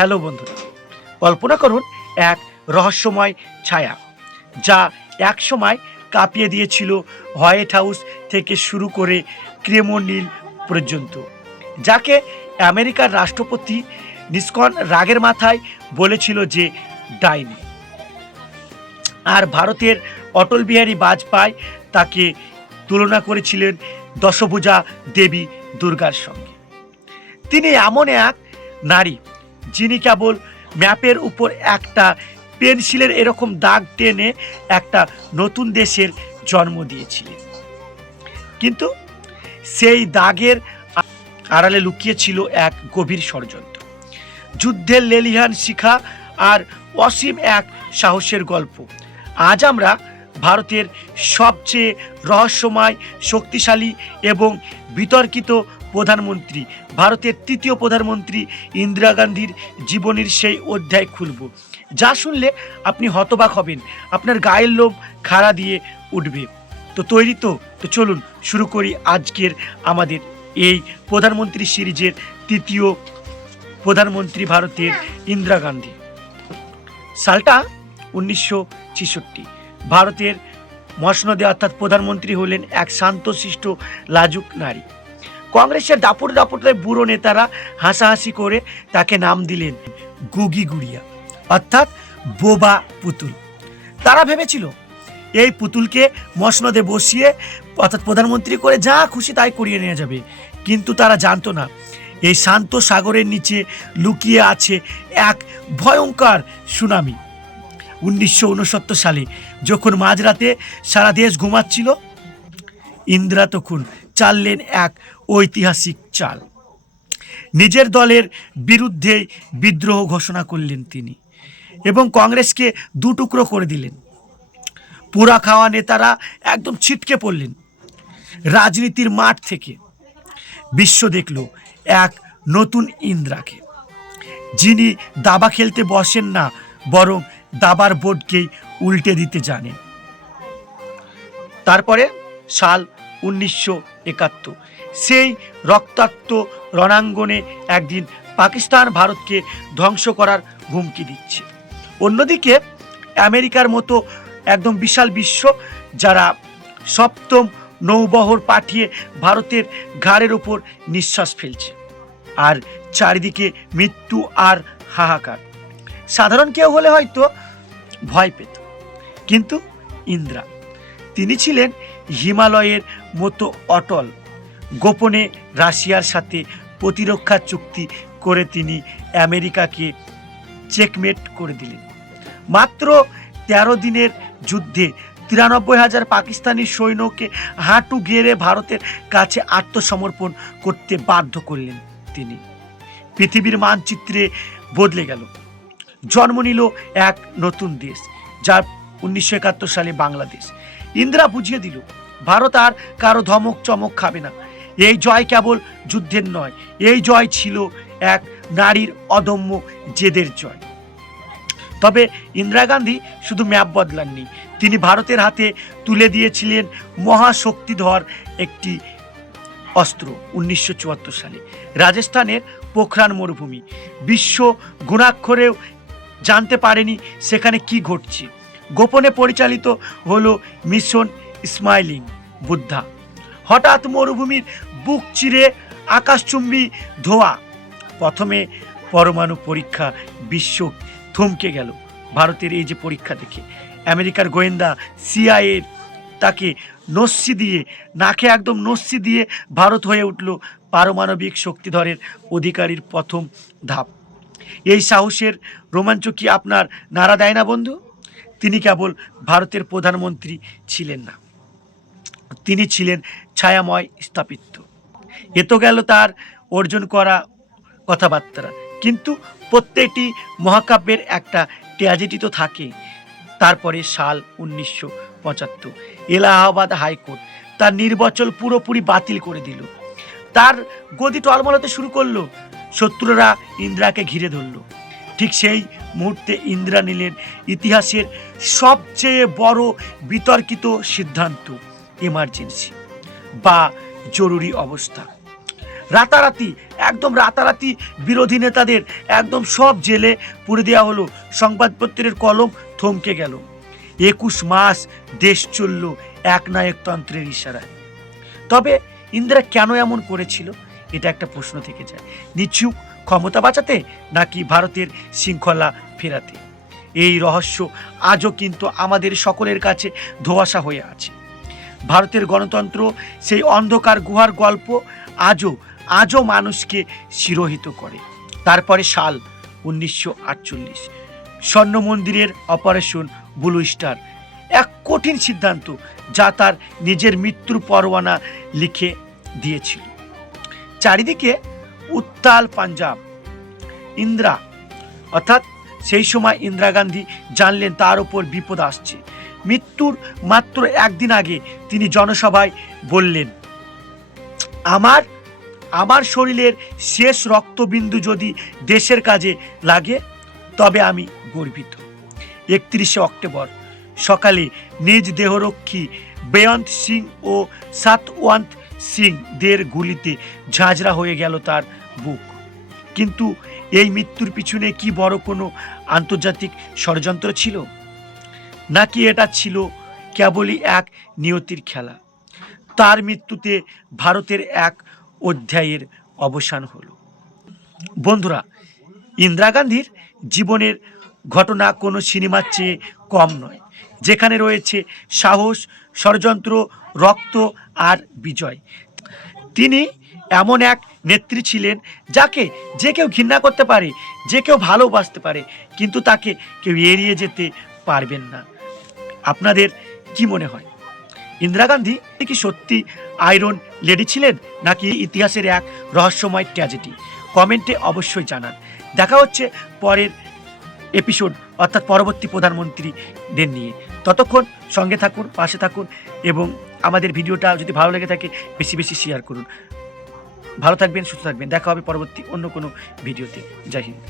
Hello বন্ধুরা, কল্পনা করুন এক রহস্যময় ছায়া যা এক সময় কাঁপিয়ে দিয়েছিল হোয়াইট হাউস থেকে শুরু করে ক্রেমলিন পর্যন্ত, যাকে আমেরিকার রাষ্ট্রপতি নিক্সন রাগের মাথায় বলেছিল যে ডাইনি। আর ভারতের অটল বিহারী বাজপেয়ী তাকে তুলনা করেছিলেন দশভুজা দেবী দুর্গার সঙ্গে। তিনি এমন এক নারী যিনি কেবল ম্যাপের উপর একটা পেন্সিলের এরকম দাগ টেনে একটা নতুন দেশের জন্ম দিয়েছিলেন, কিন্তু সেই দাগের আড়ালে লুকিয়ে ছিল এক গভীর ষড়যন্ত্র, যুদ্ধের লেলিহান শিখা আর অসীম এক সাহসের গল্প। আজ আমরা ভারতের সবচেয়ে রহস্যময়, শক্তিশালী এবং বিতর্কিত প্রধানমন্ত্রী, ভারতের তৃতীয় প্রধানমন্ত্রী ইন্দিরা গান্ধীর জীবনের সেই অধ্যায় খুলব, যা শুনলে আপনি হতবাক হবেন, আপনার গায়ের লোম খাড়া দিয়ে উঠবে। তো তৈরি তো চলুন শুরু করি আজকের আমাদের এই প্রধানমন্ত্রী সিরিজের তৃতীয় প্রধানমন্ত্রী ভারতের ইন্দিরা গান্ধী। সালটা 1966। ভারতের মসনদে অর্থাৎ প্রধানমন্ত্রী হলেন এক শান্তশিষ্ট লাজুক নারী। কংগ্রেসের দাপটে বুড়ো নেতারা হাসাহাসি করে তাকে নাম দিলেন গুগি গুড়িয়া, অর্থাৎ বোবা পুতুল। তারা ভেবেছিল এই পুতুলকে মসনদে বসিয়ে অর্থাৎ প্রধানমন্ত্রী করে যা খুশি তাই করিয়ে নেওয়া যাবে, কিন্তু তারা জানতো না এই শান্ত সাগরের নিচে লুকিয়ে আছে এক ভয়ঙ্কর সুনামি। 1969 সালে যখন মাঝরাতে সারা দেশ ঘুমাচ্ছিল, ইন্দিরা তখন চাললেন এক ঐতিহাসিক চাল। নিজের দলের বিরুদ্ধে বিদ্রোহ ঘোষণা করলেন তিনি এবং কংগ্রেসকে দুটুকরো করে দিলেন। পুরা খাওয়া নেতারা একদম ছিটকে পড়লেন রাজনীতির মাঠ থেকে। বিশ্ব দেখল এক নতুন ইন্দিরাকে, যিনি দাবা খেলতে বসেন না, বরং দাবার বোর্ডকেই উল্টে দিতে জানেন। তারপরে সাল 1971, সেই রক্তাক্ত রণাঙ্গনে একদিন পাকিস্তান ভারতকে ধ্বংস করার হুমকি দিচ্ছে। অন্যদিকে আমেরিকার মতো একদম বিশাল বিশ্ব, যারা সপ্তম নৌবহর পাঠিয়ে ভারতের ঘাড়ের ওপর নিঃশ্বাস ফেলছে, আর চারিদিকে মৃত্যু আর হাহাকার। সাধারণ কেউ হলে হয়তো ভয় পেত, কিন্তু ইন্দিরা, তিনি ছিলেন হিমালয়ের মতো অটল। গোপনে রাশিয়ার সাথে প্রতিরক্ষা চুক্তি করে তিনি আমেরিকাকে চেকমেট করে দিলেন। মাত্র 13 দিনের যুদ্ধে 93,000 পাকিস্তানি সৈন্যকে হাঁটু গেড়ে ভারতের কাছে আত্মসমর্পণ করতে বাধ্য করলেন তিনি। পৃথিবীর মানচিত্রে বদলে গেল। জন্ম নিল এক নতুন দেশ, যার 1971 সালে বাংলাদেশ। ইন্দিরা বুঝিয়ে দিল ভারত আর কারো ধমক চমক খাবে না। এই জয় কেবল যুদ্ধের নয়, এই জয় ছিল এক নারীর অদম্য জেদের জয়। তবে ইন্দিরা গান্ধী শুধু ম্যাপ বদলাননি, তিনি ভারতের হাতে তুলে দিয়েছিলেন মহাশক্তিধর একটি অস্ত্র। 1974 সালে রাজস্থানের পোখরান মরুভূমি, বিশ্ব গুণাক্ষরেও জানতে পারেনি সেখানে কি ঘটছে। গোপনে পরিচালিত হলো মিশন স্মাইলিং বুদ্ধা। হঠাৎ মরুভূমির বুক চিরে আকাশচুম্বী ধোঁয়া। প্রথমে পরমাণু পরীক্ষা, বিশ্ব থমকে গেল ভারতের এই যে পরীক্ষা দেখে। আমেরিকার গোয়েন্দা CIA তাকে নস্যি দিয়ে, নাকে একদম নস্যি দিয়ে ভারত হয়ে উঠল পারমাণবিক শক্তিধরের অধিকারীর প্রথম ধাপ। এই সাহসের রোমাঞ্চ কি আপনার নাড়া দেয় না বন্ধু? তিনি কেবল ভারতের প্রধানমন্ত্রী ছিলেন না, তিনি ছিলেন ছায়াময় স্থাপিত্ব। এ তো গেল তার অর্জন করা কথাবার্তা, কিন্তু প্রত্যেকটি মহাকাব্যের একটা ট্র্যাজেডি তো থাকে। তারপরে সাল 1975, এলাহাবাদ হাইকোর্ট তার নির্বাচন পুরোপুরি বাতিল করে দিল। তার গদি টলমলাতে শুরু করলো। শত্রুরা ইন্দিরাকে ঘিরে ধরল। ঠিক সেই মুহূর্তে ইন্দিরা নিলেন ইতিহাসের সবচেয়ে বড় বিতর্কিত সিদ্ধান্ত, এমার্জেন্সি বা জরুরি অবস্থা। রাতারাতি একদম রাতারাতি বিরোধী নেতাদের একদম সব জেলে পুরে দেওয়া হলো, সংবাদপত্রের কলম থমকে গেল। 21 মাস দেশ চলল একনায়কতন্ত্রের ইশারায়। তবে ইন্দিরা কেন এমন করেছিল, এটা একটা প্রশ্ন থেকে যায়। নিছক ক্ষমতা বাঁচাতে নাকি ভারতের শৃঙ্খলা ফেরাতে? এই রহস্য আজও কিন্তু আমাদের সকলের কাছে ধোঁয়াশা হয়ে আছে। ভারতের গণতন্ত্র সেই অন্ধকার গুহার গল্প আজও মানুষকে শিরোহিত করে। তারপরে সাল 1948, স্বর্ণ মন্দিরের অপারেশন ব্লু স্টার, এক কঠিন সিদ্ধান্ত যা তার নিজের মৃত্যুর পরোয়ানা লিখে দিয়েছিল। চারিদিকে উত্তাল পাঞ্জাব। ইন্দিরা অর্থাৎ সেই সময় ইন্দিরা গান্ধী জানলেন তার ওপর বিপদ আসছে। মৃত্যুর মাত্র একদিন আগে তিনি জনসভায় বললেন, আমার শরীরের শেষ রক্তবিন্দু যদি দেশের কাজে লাগে তবে আমি গর্বিত। 31 অক্টোবর সকালে নিজ দেহরক্ষী বেয়ন্ত সিং ও সাতওয়ান্ত সিং দের গুলিতে ঝাঁঝরা হয়ে গেল তার বুক। কিন্তু এই মৃত্যুর পিছনে কি বড় কোনো আন্তর্জাতিক ষড়যন্ত্র ছিল, নাকি এটা ছিল কেবলই এক নিয়তির খেলা? তার মৃত্যুতে ভারতের এক অধ্যায়ের অবসান হলো। বন্ধুরা, ইন্দিরা গান্ধীর জীবনের ঘটনা কোনো সিনেমার চেয়ে কম নয়, যেখানে রয়েছে সাহস, ষড়যন্ত্র, রক্ত আর বিজয়। তিনি এমন এক নেত্রী ছিলেন যাকে যে কেউ ঘৃণা করতে পারে, যে কেউ ভালোবাসতে পারে, কিন্তু তাকে কেউ এড়িয়ে যেতে পারবেন না। আপনাদের কি মনে হয়, ইন্দিরা গান্ধী কি সত্যি আয়রন লেডি ছিলেন, নাকি ইতিহাসের এক রহস্যময় ট্র্যাজেডি? কমেন্টে অবশ্যই জানান। দেখা হচ্ছে পরের এপিসোড অর্থাৎ পরবর্তী প্রধানমন্ত্রীদের নিয়ে। ততক্ষণ সঙ্গে থাকুন, পাশে থাকুন এবং আমাদের ভিডিওটা যদি ভালো লেগে থাকে বেশি বেশি শেয়ার করুন। ভালো থাকবেন, সুস্থ থাকবেন। দেখা হবে পরবর্তী অন্য কোনো ভিডিওতে। জয় হিন্দ।